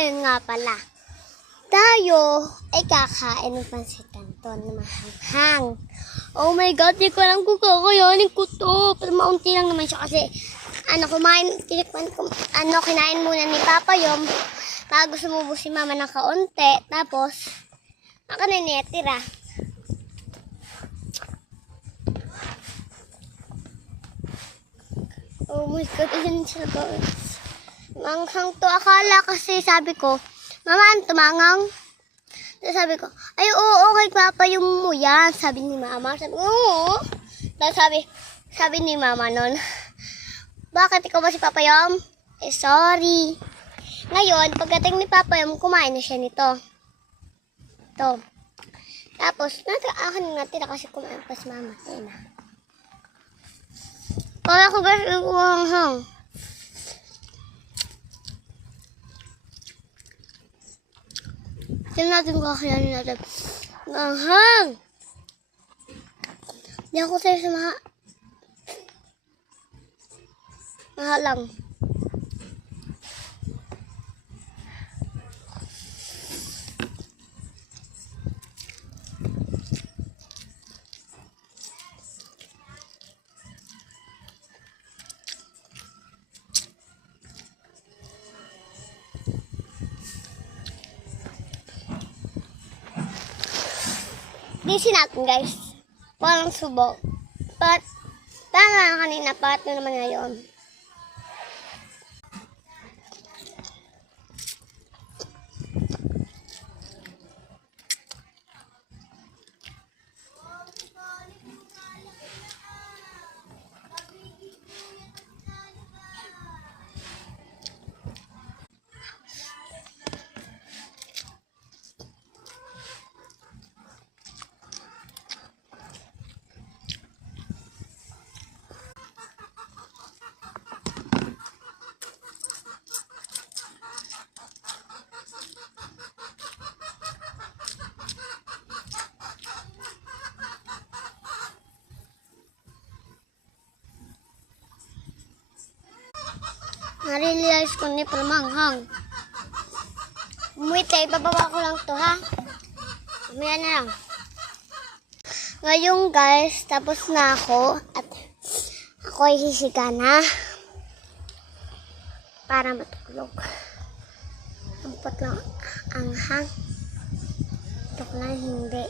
Ngayon nga pala, tayo ay kakain ng pansit canton na mahanghang. Oh my God, di ko alam kung kakayanin ko to. Pero maunti lang naman siya kasi kinain muna ni Papa yung bago sumubo si Mama ng kaunti. Tapos, ako na netira. Oh my God, ilan siya guys. Manghang to. Akala kasi sabi ko, Mama, ano tumangang? Tapos sabi ko, ay oo, okay Papa yung mo yan. Sabi ni Mama. Sabi ko, oo. Tapos sabi ni Mama nun, bakit ikaw ba si Papa Yom? Eh, sorry. Ngayon, pagdating ni Papa Yom, kumain na siya nito. Ito. Tapos, akin natira kasi kumain pa si Mama. Ayun na. Kaya ko guys, iwanghang. Tignan natin kung kakayanin natin. Manghang! Hindi ako sa'yo sa mahalang. Disin natin guys. Walang subok. But, tama kanina, pat na naman ngayon. Narealize ko ni pamanghang. Wait, ibababa ko lang to ha. Mamaya na lang. Ngayon guys, tapos na ako at ako ay hisiga na para matulog. Ampot lang ang hang. Ito ko lang hindi.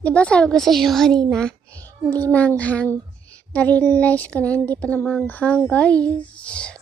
Diba sabi ko sa iyo kanina, hindi manghang. Narealize ko na hindi pa na manghang guys.